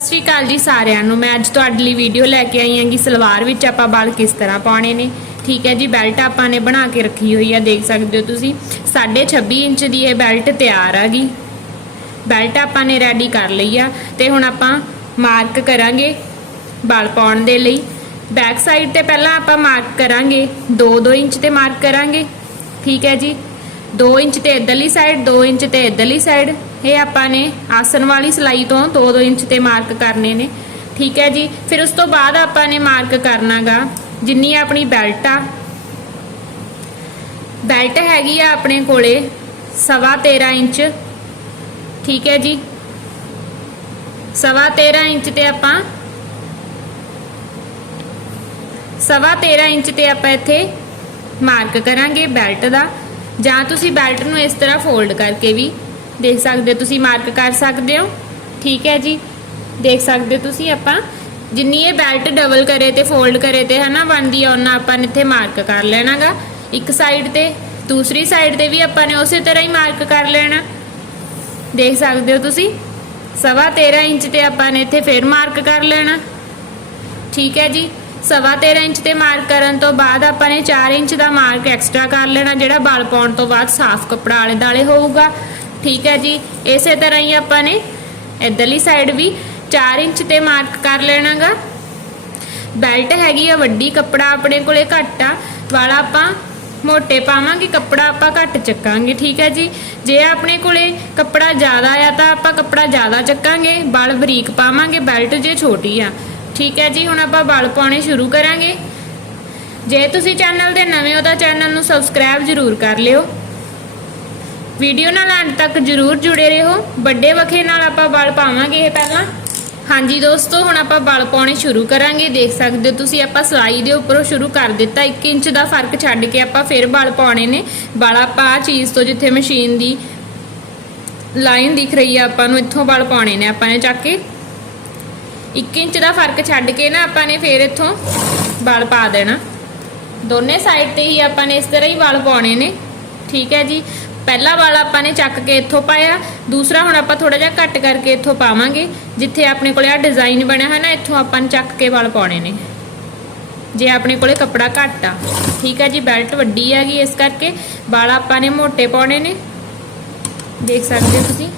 ਸਤਿ ਸ਼੍ਰੀ ਅਕਾਲ ਜੀ ਸਾਰਿਆਂ ਨੂੰ। ਮੈਂ ਅੱਜ ਤੁਹਾਡੇ ਲਈ ਵੀਡੀਓ ਲੈ ਕੇ ਆਈ ਹਾਂ ਕਿ ਸਲਵਾਰ ਵਿੱਚ ਆਪਾਂ ਵਾਲ ਕਿਸ ਤਰ੍ਹਾਂ ਪਾਉਣੇ ਨੇ। ਠੀਕ ਹੈ ਜੀ ਬੈਲਟ ਆਪਾਂ ਨੇ ਬਣਾ ਕੇ ਰੱਖੀ ਹੋਈ ਆ, ਦੇਖ ਸਕਦੇ ਹੋ ਤੁਸੀਂ। 26.5 ਇੰਚ ਦੀ ਇਹ ਬੈਲਟ ਤਿਆਰ ਆ ਗਈ ਬੈਲਟ ਆਪਾਂ ਨੇ ਰੈਡੀ ਕਰ ਲਈ ਆ ਤੇ ਹੁਣ ਆਪਾਂ ਮਾਰਕ ਕਰਾਂਗੇ ਵਾਲ ਪਾਉਣ ਦੇ ਲਈ। ਬੈਕ ਸਾਈਡ ਤੇ ਪਹਿਲਾਂ ਆਪਾਂ ਮਾਰਕ ਕਰਾਂਗੇ 2-2 ਇੰਚ ਤੇ ਮਾਰਕ ਕਰਾਂਗੇ। ਠੀਕ ਹੈ ਜੀ 2 ਇੰਚ ਤੇ ਇਧਰਲੀ ਸਾਈਡ 2 ਇੰਚ ਤੇ ਇਧਰਲੀ ਸਾਈਡ ਇਹ ਆਪਾਂ ਨੇ ਆਸਨ ਵਾਲੀ ਸਲਾਈ ਤੋਂ 2-2 ਇੰਚ ਤੇ ਮਾਰਕ ਕਰਨੇ ਨੇ। ਠੀਕ ਹੈ ਜੀ। ਫਿਰ ਉਸ ਤੋਂ ਬਾਅਦ ਆਪਾਂ ਨੇ ਮਾਰਕ ਕਰਨਾਗਾ ਜਿੰਨੀ ਆਪਣੀ ਬੈਲਟ ਆ। ਬੈਲਟ ਹੈਗੀ ਆ ਆਪਣੇ ਕੋਲੇ ਸਵਾ 13 ਇੰਚ। ਠੀਕ ਹੈ ਜੀ। ਸਵਾ 13 ਇੰਚ ਤੇ ਆਪਾਂ ਸਵਾ 13 ਇੰਚ ਤੇ ਆਪਾਂ ਇੱਥੇ ਮਾਰਕ ਕਰਾਂਗੇ ਬੈਲਟ ਦਾ। ਜਾਂ ਤੁਸੀਂ ਬੈਲਟ ਨੂੰ ਇਸ ਤਰ੍ਹਾਂ ਫੋਲਡ ਕਰਕੇ ਵੀ ਦੇਖ ਸਕਦੇ ਹੋ। ਤੁਸੀਂ ਮਾਰਕ ਕਰ ਸਕਦੇ ਹੋ। ਠੀਕ ਹੈ ਜੀ। ਦੇਖ ਸਕਦੇ ਹੋ ਤੁਸੀਂ ਆਪਾਂ। ਜਿੰਨੀ ਇਹ ਬੈਲਟ ਡਬਲ ਕਰੇ ਤੇ ਫੋਲਡ ਕਰੇ ਤੇ ਹਨਾ ਬਣਦੀ ਆ ਉਹਨਾਂ ਆਪਾਂ ਨੇ ਇੱਥੇ ਮਾਰਕ ਕਰ ਲੈਣਾਗਾ। ਇੱਕ ਸਾਈਡ ਤੇ, ਦੂਸਰੀ ਸਾਈਡ ਤੇ ਵੀ ਆਪਾਂ ਨੇ ਉਸੇ ਤਰ੍ਹਾਂ ਹੀ ਮਾਰਕ ਕਰ ਲੈਣਾ। ਦੇਖ ਸਕਦੇ ਹੋ ਤੁਸੀਂ। ਸਵਾ 13 ਇੰਚ ਤੇ ਆਪਾਂ ਨੇ ਇੱਥੇ ਫੇਰ ਮਾਰਕ ਕਰ ਲੈਣਾ। ਠੀਕ ਹੈ ਜੀ। ਸਵਾ 13 ਇੰਚ ਤੇ ਮਾਰਕ ਕਰਨ ਤੋਂ ਬਾਅਦ ਆਪਾਂ ਨੇ 4 ਇੰਚ ਦਾ ਮਾਰਕ ਐਕਸਟਰਾ ਕਰ ਲੈਣਾ, ਜਿਹੜਾ ਵਾਲ ਪਾਉਣ ਤੋਂ ਬਾਅਦ ਸਾਫ਼ ਕੱਪੜਾ ਆਲੇ ਦਾਲੇ ਹੋਊਗਾ। ਠੀਕ ਹੈ ਜੀ? ਇਸੇ ਤਰ੍ਹਾਂ ਹੀ ਆਪਾਂ ਨੇ ਇਧਰਲੀ ਸਾਈਡ ਵੀ 4 ਇੰਚ ਤੇ ਮਾਰਕ ਕਰ ਲੈਣਾਗਾ। ਬੈਲਟ ਹੈਗੀ ਆ ਵੱਡੀ, ਕੱਪੜਾ ਆਪਣੇ ਕੋਲੇ ਘੱਟ ਆ। ਵਾਲਾ ਆਪਾਂ ਮੋਟੇ ਪਾਵਾਂਗੇ, ਕੱਪੜਾ ਆਪਾਂ ਘੱਟ ਚੱਕਾਂਗੇ, ਠੀਕ ਹੈ ਜੀ? ਜੇ ਆਪਣੇ ਕੋਲੇ ਕੱਪੜਾ ਜ਼ਿਆਦਾ ਆ ਤਾਂ ਆਪਾਂ ਕੱਪੜਾ ਜ਼ਿਆਦਾ ਚੱਕਾਂਗੇ, ਬਲ ਬਰੀਕ ਪਾਵਾਂਗੇ, ਬੈਲਟ ਜੇ ਛੋਟੀ ਆ। ਠੀਕ ਹੈ ਜੀ, ਹੁਣ ਆਪਾਂ ਬਲ ਪਾਉਣੇ ਸ਼ੁਰੂ ਕਰਾਂਗੇ। ਜੇ ਤੁਸੀਂ ਚੈਨਲ ਦੇ ਨਵੇਂ ਹੋ ਤਾਂ ਚੈਨਲ ਨੂੰ ਸਬਸਕ੍ਰਾਈਬ ਜ਼ਰੂਰ ਕਰ ਲਿਓ। ਵੀਡੀਓ ਨਾਲ ਅੰਤ ਤੱਕ ਜ਼ਰੂਰ ਜੁੜੇ ਰਹੋ। ਵੱਡੇ ਵਖੇ ਨਾਲ ਆਪਾਂ ਵਾਲ ਪਾਵਾਂਗੇ ਇਹ ਪਹਿਲਾਂ। ਹਾਂਜੀ ਦੋਸਤੋ, ਹੁਣ ਆਪਾਂ ਬਲ ਪਾਉਣੇ ਸ਼ੁਰੂ ਕਰਾਂਗੇ। ਦੇਖ ਸਕਦੇ ਹੋ ਤੁਸੀਂ, ਆਪਾਂ ਸਲਾਈ ਦੇ ਉੱਪਰੋਂ ਸ਼ੁਰੂ ਕਰ ਦਿੱਤਾ। 1 ਇੰਚ ਦਾ ਫ਼ਰਕ ਛੱਡ ਕੇ ਆਪਾਂ ਫਿਰ ਬਲ ਪਾਉਣੇ ਨੇ। ਬਲ ਆਪਾਂ ਆਹ ਚੀਜ਼ ਤੋਂ ਜਿੱਥੇ ਮਸ਼ੀਨ ਦੀ ਲਾਈਨ ਦਿਖ ਰਹੀ ਆ, ਆਪਾਂ ਨੂੰ ਇੱਥੋਂ ਬਲ ਪਾਉਣੇ ਨੇ ਆਪਾਂ ਨੇ ਚੱਕ ਕੇ। 1 ਇੰਚ ਦਾ ਫ਼ਰਕ ਛੱਡ ਕੇ ਨਾ ਆਪਾਂ ਨੇ ਫੇਰ ਇੱਥੋਂ ਵਾਲ ਪਾ ਦੇਣਾ। ਦੋਨੇ ਸਾਈਡ ਤੇ ਹੀ ਆਪਾਂ ਨੇ ਇਸ ਤਰ੍ਹਾਂ ਹੀ ਵਾਲ ਪਾਉਣੇ ਨੇ। ਠੀਕ ਹੈ ਜੀ? ਪਹਿਲਾ ਵਾਲ ਆਪਾਂ ਨੇ ਚੱਕ ਕੇ ਇੱਥੋਂ ਪਾਇਆ। ਦੂਸਰਾ ਹੁਣ ਆਪਾਂ ਥੋੜਾ ਜਿਹਾ ਘੱਟ ਕਰਕੇ ਇੱਥੋਂ ਪਾਵਾਂਗੇ। ਜਿੱਥੇ ਆਪਣੇ ਕੋਲੇ ਆ ਡਿਜ਼ਾਈਨ ਬਣਿਆ ਹੈ ਨਾ, ਇੱਥੋਂ ਆਪਾਂ ਨੇ ਚੱਕ ਕੇ ਵਾਲ ਪਾਉਣੇ ਨੇ। ਜੇ ਆਪਣੇ ਕੋਲੇ ਕੱਪੜਾ ਘੱਟ ਆ। ਠੀਕ ਹੈ ਜੀ? ਬੈਲਟ ਵੱਡੀ ਹੈਗੀ, ਇਸ ਕਰਕੇ ਵਾਲ ਆਪਾਂ ਨੇ ਮੋਟੇ ਪਾਉਣੇ ਨੇ। ਦੇਖ ਸਕਦੇ ਹੋ ਤੁਸੀਂ?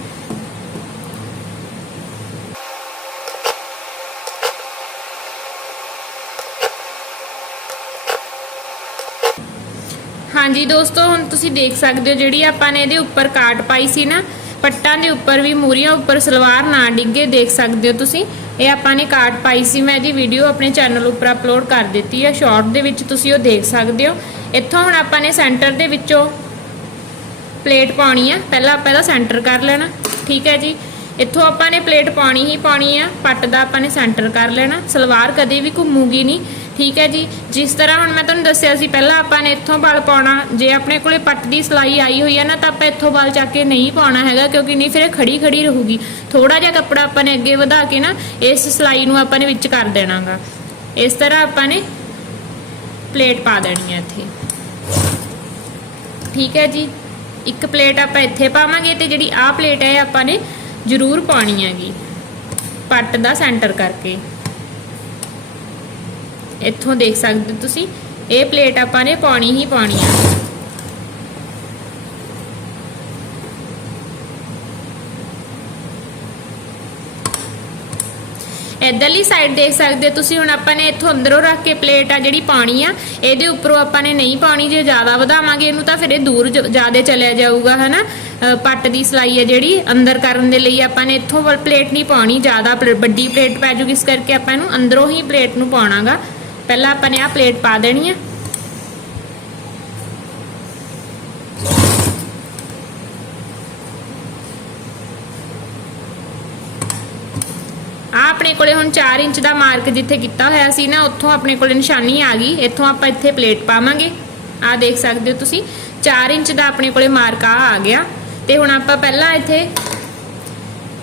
ਹਾਂਜੀ ਦੋਸਤੋ, ਹੁਣ ਤੁਸੀਂ ਦੇਖ ਸਕਦੇ ਹੋ ਜਿਹੜੀ ਆਪਾਂ ਨੇ ਇਹਦੇ ਉੱਪਰ ਕਾਟ ਪਾਈ ਸੀ ਨਾ, ਪੱਟਾਂ ਦੇ ਉੱਪਰ ਵੀ, ਮੂਰੀਆਂ ਉੱਪਰ ਸਲਵਾਰ ਨਾ ਡਿੱਗੇ, ਦੇਖ ਸਕਦੇ ਹੋ ਤੁਸੀਂ। ਇਹ ਆਪਾਂ ਨੇ ਕਾਟ ਪਾਈ ਸੀ, ਮੈਂ ਇਹਦੀ ਵੀਡੀਓ ਆਪਣੇ ਚੈਨਲ ਉੱਪਰ ਅਪਲੋਡ ਕਰ ਦਿੱਤੀ ਹੈ ਸ਼ਾਰਟ ਦੇ ਵਿੱਚ ਤੁਸੀਂ ਉਹ ਦੇਖ ਸਕਦੇ ਹੋ। ਇੱਥੋਂ ਹੁਣ ਆਪਾਂ ਨੇ ਸੈਂਟਰ ਦੇ ਵਿੱਚੋਂ ਪਲੇਟ ਪਾਉਣੀ ਆ। ਪਹਿਲਾਂ ਆਪਾਂ ਇਹਦਾ ਸੈਂਟਰ ਕਰ ਲੈਣਾ। ਠੀਕ ਹੈ ਜੀ। ਇੱਥੋਂ ਆਪਾਂ ਨੇ ਪਲੇਟ ਪਾਉਣੀ ਹੀ ਪਾਉਣੀ ਆ, ਪੱਟ ਦਾ ਆਪਾਂ ਨੇ ਸੈਂਟਰ ਕਰ ਲੈਣਾ, ਸਲਵਾਰ ਕਦੇ ਵੀ ਘੁੰਮੂਗੀ ਨਹੀਂ, ਠੀਕ ਹੈ ਜੀ? ਜਿਸ ਤਰ੍ਹਾਂ ਹੁਣ ਮੈਂ ਤੁਹਾਨੂੰ ਦੱਸਿਆ ਸੀ, ਪਹਿਲਾਂ ਆਪਾਂ ਨੇ ਇੱਥੋਂ ਬਲ ਪਾਉਣਾ, ਜੇ ਆਪਣੇ ਕੋਲੇ ਪੱਟ ਦੀ ਸਲਾਈ ਆਈ ਹੋਈ ਹੈ ਨਾ, ਤਾਂ ਆਪਾਂ ਇੱਥੋਂ ਬਲ ਚੱਕ ਕੇ ਨਹੀਂ ਪਾਉਣਾ ਹੈਗਾ, ਕਿਉਂਕਿ ਨਹੀਂ ਫਿਰ ਇਹ ਖੜੀ ਖੜੀ ਰਹੂਗੀ। ਥੋੜਾ ਜਿਹਾ ਕੱਪੜਾ ਆਪਾਂ ਨੇ ਅੱਗੇ ਵਧਾ ਕੇ ਨਾ, ਇਸ ਸਲਾਈ ਨੂੰ ਆਪਾਂ ਨੇ ਵਿੱਚ ਕਰ ਦੇਣਾਗਾ। ਇਸ ਤਰ੍ਹਾਂ ਆਪਾਂ ਨੇ ਪਲੇਟ ਪਾ ਦੇਣੀ ਹੈ ਇੱਥੇ। ਠੀਕ ਹੈ ਜੀ? ਇੱਕ ਪਲੇਟ ਆਪਾਂ ਇੱਥੇ ਪਾਵਾਂਗੇ ਤੇ ਜਿਹੜੀ ਆਹ ਪਲੇਟ ਹੈ ਇਹ ਆਪਾਂ ਨੇ ਜ਼ਰੂਰ ਪਾਉਣੀ ਹੈਗੀ। ਪੱਟ ਦਾ ਸੈਂਟਰ ਕਰਕੇ। ਇੱਥੋਂ ਦੇਖ ਸਕਦੇ ਤੁਸੀਂ। ਇਹ ਪਲੇਟ ਆਪਾਂ ਨੇ ਪਾਉਣੀ ਹੀ ਪਾਉਣੀ ਆ। ਇਧਰਲੀ ਸਾਈਡ ਦੇਖ ਸਕਦੇ ਤੁਸੀਂ ਹੁਣ ਆਪਾਂ ਨੇ ਇੱਥੋਂ ਅੰਦਰੋਂ ਰੱਖ ਕੇ ਪਲੇਟ ਆ ਜਿਹੜੀ ਪਾਣੀ ਆ ਇਹਦੇ ਉੱਪਰੋਂ ਆਪਾਂ ਨੇ ਨਹੀਂ ਪਾਣੀ ਜੇ ਜ਼ਿਆਦਾ ਵਧਾਵਾਂਗੇ ਇਹਨੂੰ ਤਾਂ ਫਿਰ ਇਹ ਦੂਰ ਜ਼ਿਆਦਾ ਚਲਿਆ ਜਾਊਗਾ ਹਨਾ? ਅ, ਪੱਟ ਦੀ ਸਲਾਈ ਹੈ ਜਿਹੜੀ ਅੰਦਰ ਕਰਨ ਦੇ ਲਈ ਆਪਾਂ ਨੇ ਇੱਥੋਂ ਵੱਲ ਪਲੇਟ ਨਹੀਂ ਪਾਉਣੀ ਜ਼ਿਆਦਾ ਵੱਡੀ ਪਲੇਟ ਪੈ ਜੂਗੀ ਇਸ ਕਰਕੇ ਆਪਾਂ ਇਹਨੂੰ ਅੰਦਰੋਂ ਹੀ ਪਲੇਟ ਨੂੰ ਪਾਉਣਾਗਾ। ਪਹਿਲਾਂ ਆਪਾਂ ਨੇ ਆਹ ਪਲੇਟ ਪਾ ਦੇਣੀ ਆ ਆ ਆਪਣੇ ਕੋਲੇ ਹੁਣ 4 ਇੰਚ ਦਾ ਮਾਰਕ ਜਿੱਥੇ ਕੀਤਾ ਹੋਇਆ ਸੀ ਨਾ, ਉੱਥੋਂ ਆਪਣੇ ਕੋਲੇ ਨਿਸ਼ਾਨੀ ਆ ਗਈ। ਇੱਥੋਂ ਆਪਾਂ ਇੱਥੇ ਪਲੇਟ ਪਾਵਾਂਗੇ। ਆ ਦੇਖ ਸਕਦੇ ਹੋ ਤੁਸੀਂ 4 ਇੰਚ ਦਾ ਆਪਣੇ ਕੋਲੇ ਮਾਰਕ ਆ ਆ ਗਿਆ। ਤੇ ਹੁਣ ਆਪਾਂ ਪਹਿਲਾਂ ਇੱਥੇ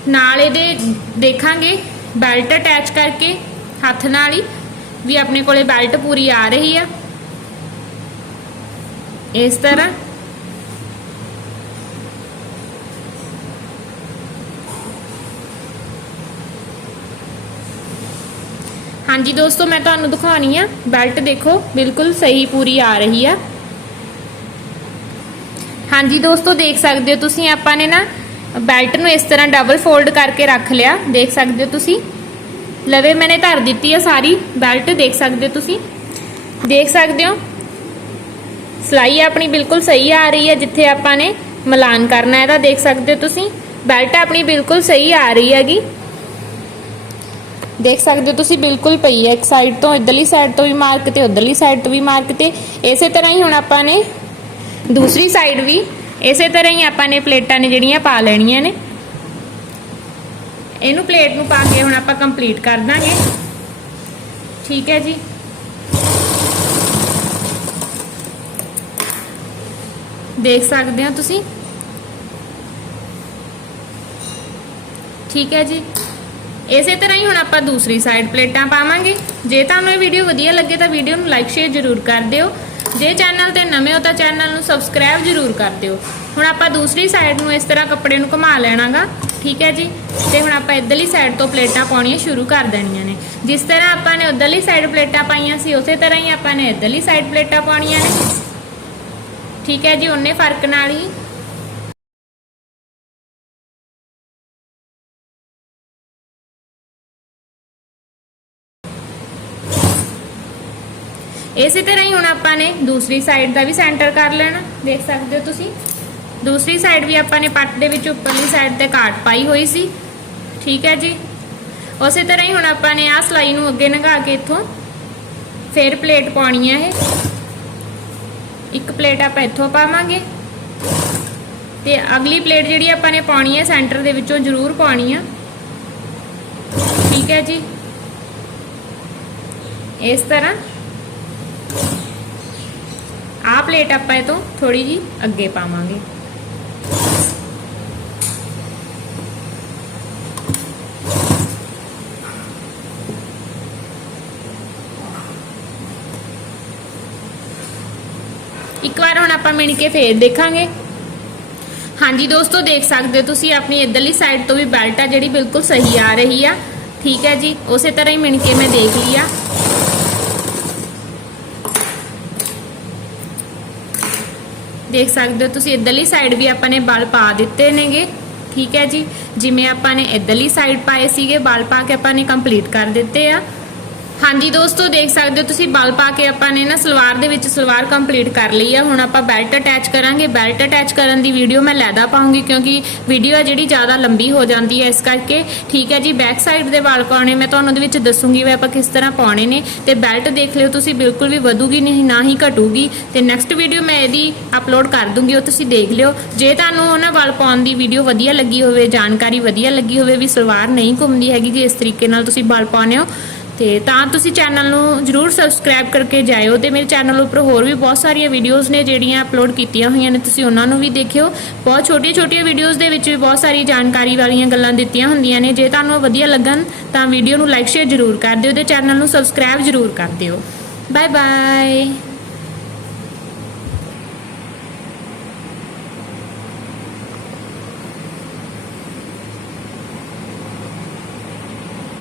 ਨਾਲ ਇਹਦੇ ਦੇਖਾਂਗੇ, ਬੈਲਟ ਅਟੈਚ ਕਰਕੇ, ਹੱਥ ਨਾਲ ਹੀ, ਵੀ ਆਪਣੇ ਕੋਲੇ ਬੈਲਟ ਪੂਰੀ ਆ ਰਹੀ ਆ। ਇਸ ਤਰ੍ਹਾਂ ਹਾਂਜੀ ਦੋਸਤੋ, ਮੈਂ ਤੁਹਾਨੂੰ ਦਿਖਾਉਣੀ ਆ। ਬੈਲਟ ਦੇਖੋ, ਬਿਲਕੁਲ ਸਹੀ ਪੂਰੀ ਆ ਰਹੀ ਆ। ਹਾਂਜੀ ਦੋਸਤੋ, ਦੇਖ ਸਕਦੇ ਹੋ ਤੁਸੀਂ, ਆਪਾਂ ਨੇ ਨਾ ਬੈਲਟ ਨੂੰ ਇਸ ਤਰ੍ਹਾਂ ਡਬਲ ਫੋਲਡ ਕਰਕੇ ਰੱਖ ਲਿਆ। ਦੇਖ ਸਕਦੇ ਹੋ ਤੁਸੀਂ? ਲਵੇ, ਮੈਨੇ ਧਰ ਦਿੱਤੀ ਆ ਸਾਰੀ ਬੈਲਟ, ਦੇਖ ਸਕਦੇ ਹੋ ਤੁਸੀਂ? ਦੇਖ ਸਕਦੇ ਹੋ? ਸਲਾਈ ਆਪਣੀ ਬਿਲਕੁਲ ਸਹੀ ਆ ਰਹੀ ਹੈ ਜਿੱਥੇ ਆਪਾਂ ਨੇ ਮਲਾਨ ਕਰਨਾ ਇਹਦਾ ਦੇਖ ਸਕਦੇ ਹੋ ਤੁਸੀਂ? ਬੈਲਟ ਆਪਣੀ ਬਿਲਕੁਲ ਸਹੀ ਆ ਰਹੀ ਹੈਗੀ। ਦੇਖ ਸਕਦੇ ਹੋ ਤੁਸੀਂ ਬਿਲਕੁਲ ਪਈ ਹੈ, ਇੱਕ ਸਾਈਡ ਤੋਂ ਇਧਰਲੀ ਸਾਈਡ ਤੋਂ ਵੀ ਮਾਰਕ ਤੇ, ਉਧਰਲੀ ਸਾਈਡ ਤੋਂ ਵੀ ਮਾਰਕ ਤੇ। ਇਸੇ ਤਰ੍ਹਾਂ ਹੀ ਹੁਣ ਆਪਾਂ ਨੇ ਦੂਸਰੀ ਸਾਈਡ ਵੀ, ਇਸੇ ਤਰ੍ਹਾਂ ਹੀ ਆਪਾਂ ਨੇ ਪਲੇਟਾਂ ਨੇ ਜਿਹੜੀਆਂ ਪਾ ਲੈਣੀਆਂ ਨੇ। ਇਹਨੂੰ ਪਲੇਟ ਨੂੰ ਪਾ ਕੇ ਹੁਣ ਆਪਾਂ ਕੰਪਲੀਟ ਕਰ ਦਾਂਗੇ। ਠੀਕ ਹੈ ਜੀ। ਦੇਖ ਸਕਦੇ ਹੋ ਤੁਸੀਂ? ਠੀਕ ਹੈ ਜੀ। ਇਸੇ ਤਰ੍ਹਾਂ ਹੀ ਹੁਣ ਆਪਾਂ ਦੂਸਰੀ ਸਾਈਡ ਪਲੇਟਾਂ ਪਾਵਾਂਗੇ। ਜੇ ਤੁਹਾਨੂੰ ਇਹ ਵੀਡੀਓ ਵਧੀਆ ਲੱਗੇ ਤਾਂ ਵੀਡੀਓ ਨੂੰ ਲਾਈਕ ਸ਼ੇਅਰ ਜ਼ਰੂਰ ਕਰ ਦਿਓ। ਜੇ ਚੈਨਲ ਤੇ ਨਵੇਂ ਹੋ ਤਾਂ ਚੈਨਲ ਨੂੰ ਸਬਸਕ੍ਰਾਈਬ ਜ਼ਰੂਰ ਕਰ ਦਿਓ। ਹੁਣ ਆਪਾਂ ਦੂਸਰੀ ਸਾਈਡ ਨੂੰ ਇਸ ਤਰ੍ਹਾਂ ਕੱਪੜੇ ਨੂੰ ਘੁਮਾ ਲੈਣਾਗਾ। ਠੀਕ ਹੈ ਜੀ? ਤੇ ਹੁਣ ਆਪਾਂ ਇਧਰਲੀ ਸਾਈਡ ਤੋਂ ਪਲੇਟਾਂ ਪਾਉਣੀਆਂ ਸ਼ੁਰੂ ਕਰ ਦੇਣੀਆਂ ਨੇ। ਜਿਸ ਤਰ੍ਹਾਂ ਆਪਾਂ ਨੇ ਉਧਰਲੀ ਸਾਈਡ ਪਲੇਟਾਂ ਪਾਈਆਂ ਸੀ, ਉਸੇ ਤਰ੍ਹਾਂ ਹੀ ਆਪਾਂ ਨੇ ਇਧਰਲੀ ਸਾਈਡ ਪਲੇਟਾਂ ਪਾਉਣੀਆਂ ਨੇ। ਠੀਕ ਹੈ ਜੀ? ਉਹਨੇ ਫ਼ਰਕ ਨਾਲ ਹੀ ਇਸੇ ਤਰ੍ਹਾਂ ਹੀ ਹੁਣ ਆਪਾਂ ਨੇ ਦੂਸਰੀ ਸਾਈਡ ਦਾ ਵੀ ਸੈਂਟਰ ਕਰ ਲੈਣਾ, ਦੇਖ ਸਕਦੇ ਹੋ ਤੁਸੀਂ। ਦੂਸਰੀ ਸਾਈਡ ਵੀ ਆਪਾਂ ਨੇ ਪੱਟ ਦੇ ਵਿੱਚ ਉੱਪਰਲੀ ਸਾਈਡ ਤੇ ਕਾਟ ਪਾਈ ਹੋਈ ਸੀ। ਠੀਕ ਹੈ ਜੀ? ਉਸੇ ਤਰ੍ਹਾਂ ਹੀ ਹੁਣ ਆਪਾਂ ਨੇ ਆਹ ਸਲਾਈ ਨੂੰ ਅੱਗੇ ਲੰਘਾ ਕੇ ਇੱਥੋਂ ਫੇਰ ਪਲੇਟ ਪਾਉਣੀ ਹੈ ਇਹ। ਇੱਕ ਪਲੇਟ ਆਪਾਂ ਇੱਥੋਂ ਪਾਵਾਂਗੇ। ਤੇ ਅਗਲੀ ਪਲੇਟ ਜਿਹੜੀ ਆਪਾਂ ਨੇ ਪਾਉਣੀ ਹੈ ਸੈਂਟਰ ਦੇ ਵਿੱਚੋਂ ਜ਼ਰੂਰ ਪਾਉਣੀ ਆ। ਠੀਕ ਹੈ ਜੀ? ਇਸ ਤਰ੍ਹਾਂ ਪਲੇਟ ਆਪਾਂ ਇਹ ਤੋਂ ਥੋੜੀ ਜੀ ਅੱਗੇ ਪਾਵਾਂਗੇ ਇੱਕ ਵਾਰ ਹੁਣ ਆਪਾਂ ਮਿਣ ਕੇ ਫੇਰ ਦੇਖਾਂਗੇ ਹਾਂਜੀ ਦੋਸਤੋ ਦੇਖ ਸਕਦੇ ਹੋ ਤੁਸੀਂ ਆਪਣੀ ਇਧਰਲੀ ਸਾਈਡ ਤੋਂ ਵੀ ਬੈਲਟ ਆ ਜਿਹੜੀ ਬਿਲਕੁਲ ਸਹੀ ਆ ਰਹੀ ਆ ਠੀਕ ਹੈ ਜੀ ਉਸੇ ਤਰ੍ਹਾਂ ਹੀ ਮਿਣ ਕੇ ਮੈਂ ਦੇਖ ਲਈ ਦੇਖ ਸਕਦੇ ਹੋ ਤੁਸੀਂ, ਇਧਰਲੀ ਸਾਈਡ ਵੀ ਆਪਾਂ ਨੇ ਬਲ ਪਾ ਦਿੱਤੇ ਨੇਗੇ। ਠੀਕ ਹੈ ਜੀ? ਜਿਵੇਂ ਆਪਾਂ ਨੇ ਇਧਰਲੀ ਸਾਈਡ ਪਾਏ ਸੀਗੇ, ਬਲ ਪਾ ਕੇ ਆਪਾਂ ਨੇ ਕੰਪਲੀਟ ਕਰ ਦਿੱਤੇ ਆ। ਹਾਂਜੀ ਦੋਸਤੋ, ਦੇਖ ਸਕਦੇ ਹੋ ਤੁਸੀਂ ਬਲ ਪਾ ਕੇ ਆਪਾਂ ਨੇ ਨਾ ਸਲਵਾਰ ਦੇ ਵਿੱਚ ਸਲਵਾਰ ਕੰਪਲੀਟ ਕਰ ਲਈ ਆ। ਹੁਣ ਆਪਾਂ ਬੈਲਟ ਅਟੈਚ ਕਰਾਂਗੇ। ਬੈਲਟ ਅਟੈਚ ਕਰਨ ਦੀ ਵੀਡੀਓ ਮੈਂ ਲੈਦਾ ਪਾਉਂਗੀ ਕਿਉਂਕਿ ਵੀਡੀਓ ਹੈ ਜਿਹੜੀ ਜ਼ਿਆਦਾ ਲੰਬੀ ਹੋ ਜਾਂਦੀ ਹੈ ਇਸ ਕਰਕੇ। ਠੀਕ ਹੈ ਜੀ ਬੈਕ ਸਾਈਡ ਦੇ ਵਾਲ ਪਾਉਣੇ ਮੈਂ ਤੁਹਾਨੂੰ ਉਹਦੇ ਵਿੱਚ ਦੱਸੂਗੀ ਵੀ ਆਪਾਂ ਕਿਸ ਤਰ੍ਹਾਂ ਪਾਉਣੇ ਨੇ। ਤੇ ਬੈਲਟ ਦੇਖ ਲਿਓ ਤੁਸੀਂ, ਬਿਲਕੁਲ ਵੀ ਵਧੂਗੀ ਨਹੀਂ, ਨਾ ਹੀ ਘਟੂਗੀ। ਤੇ ਨੈਕਸਟ ਵੀਡੀਓ ਮੈਂ ਇਹਦੀ ਅਪਲੋਡ ਕਰ ਦੂੰਗੀ, ਉਹ ਤੁਸੀਂ ਦੇਖ ਲਿਓ। ਜੇ ਤੁਹਾਨੂੰ ਉਹਨਾਂ ਵਾਲ ਪਾਉਣ ਦੀ ਵੀਡੀਓ ਵਧੀਆ ਲੱਗੀ ਹੋਵੇ, ਜਾਣਕਾਰੀ ਵਧੀਆ ਲੱਗੀ ਹੋਵੇ ਵੀ ਸਲਵਾਰ ਨਹੀਂ ਘੁੰਮਦੀ ਹੈਗੀ, ਜੇ ਇਸ ਤਰੀਕੇ ਨਾਲ ਤੁਸੀਂ ਵਾਲ ਪਾਉਣੇ ਹੋ ਤੇ ਤਾਂ ਤੁਸੀਂ ਚੈਨਲ ਨੂੰ ਜਰੂਰ ਸਬਸਕ੍ਰਾਈਬ ਕਰਕੇ ਜਾਇਓ ਤੇ ਮੇਰੇ ਚੈਨਲ ਉੱਪਰ ਹੋਰ ਵੀ ਬਹੁਤ ਸਾਰੀਆਂ ਵੀਡੀਓਜ਼ ਨੇ ਜਿਹੜੀਆਂ ਅਪਲੋਡ ਕੀਤੀਆਂ ਹੋਈਆਂ ਨੇ, ਤੁਸੀਂ ਉਹਨਾਂ ਨੂੰ ਵੀ ਦੇਖਿਓ। ਬਹੁਤ ਛੋਟੀਆਂ-ਛੋਟੀਆਂ ਵੀਡੀਓਜ਼ ਦੇ ਵਿੱਚ ਵੀ ਬਹੁਤ ਸਾਰੀ ਜਾਣਕਾਰੀ ਵਾਲੀਆਂ ਗੱਲਾਂ ਦਿੱਤੀਆਂ ਹੁੰਦੀਆਂ ਨੇ। ਜੇ ਤੁਹਾਨੂੰ ਵਧੀਆ ਲੱਗਣ, ਤਾਂ ਵੀਡੀਓ ਨੂੰ ਲਾਈਕ ਸ਼ੇਅਰ ਜਰੂਰ ਕਰ ਦਿਓ ਤੇ ਚੈਨਲ ਨੂੰ ਸਬਸਕ੍ਰਾਈਬ ਜਰੂਰ ਕਰ ਦਿਓ। Bye bye